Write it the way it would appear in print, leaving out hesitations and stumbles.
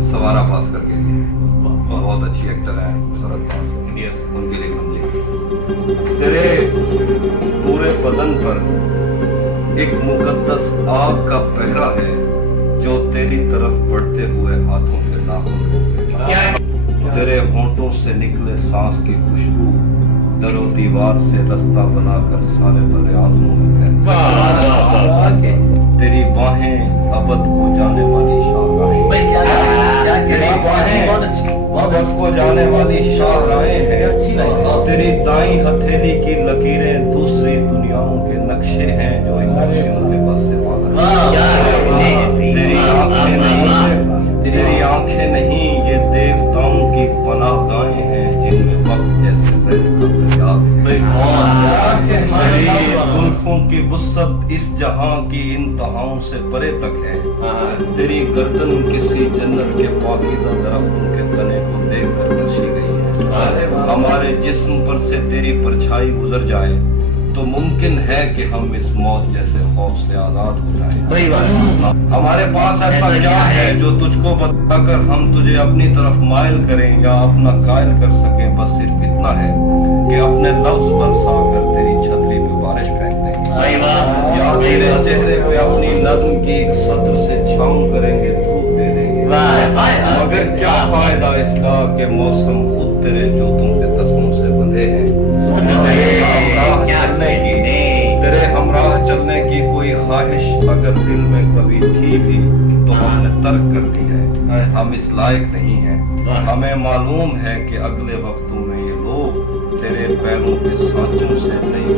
सवारा भास्कर के लिए बहुत अच्छी एक्टर है शरद भास्कर, उनके लिए मंजरी। तेरे पूरे बदन पर एक मुकद्दस आग का पहरा है जो तेरी तरफ बढ़ते हुए हाथों के नाखून रोकेगा। तेरे होंठों से निकले सांस की खुशबू दरो दीवार से रास्ता बनाकर सारे बड़े आजमों में फैल। तेरी बाहें अबद को जाने वाली शाहराहें, तेरी बाहें अबद को जाने वाली शाहराहें हैं। तेरी दाईं हथेली की लकीरें दूसरी दुनियाओं के नक्शे हैं जो इन नक्शों के बस से पाता। तेरी आंखें नहीं ये देवताओं की पनाहगाहें हैं जिनमें वक्त जैसे जहर का दरिया है। तेरी जुल्फों की वुसअत इस जहां की इंतहाओं से परे तक है। तेरी गर्दन किसी जन्नत के पाकीज़ा दरख्तों के तने को देख कर तर्शी गई है। हमारे जिस्म पर से तेरी परछाई गुजर जाए तो मुमकिन है कि हम इस मौत जैसे खौफ से आजाद हो जाएं। हमारे पास ऐसा क्या है जो तुझको बताकर हम तुझे अपनी तरफ माइल करें या अपना कायल कर सकें। बस सिर्फ इतना है कि अपने लफ्ज बरसा कर तेरी छतरी पे बारिश फेंक देंगे या तेरे चेहरे पे अपनी नज्म की एक सत्र से छाऊं करेंगे, धूप दे देंगे। मगर क्या फायदा इसका कि मौसम खुद तेरे जूतों के तस्मों से बंधे हैं। तेरे हमराह चलने की कोई ख्वाहिश अगर दिल में कभी थी भी तो हमने तर्क कर दी है। हम इस लायक नहीं हैं। हमें मालूम है कि अगले वक्तों में ये लोग तेरे पैरों के सांचों से नई